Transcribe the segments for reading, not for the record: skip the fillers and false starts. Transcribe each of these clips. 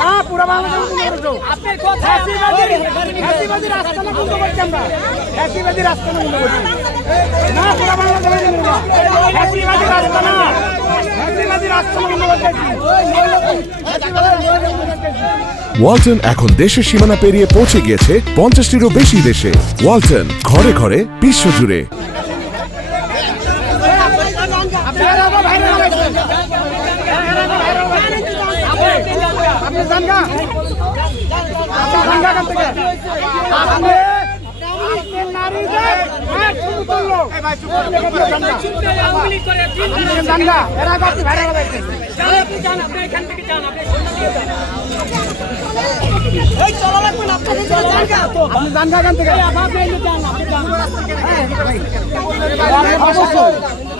না পুরো বাংলাদেশ আপনার কথা ফ্যাসিবাদী রাস্তা না বন্ধ করছি আমরা ফ্যাসিবাদী রাস্তা না বন্ধ করছি না পুরো বাংলাদেশ ফ্যাসিবাদী রাস্তা না ফ্যাসিবাদী রাস্তা বন্ধ করতেছি ওয়ালটন এখন দেশের সীমানা পেরিয়ে পৌঁছে গিয়েছে 50টিরও বেশি দেশে। ওয়ালটন, ঘরে ঘরে বিশ্বজুড়ে।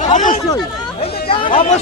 অবশ্যই আমার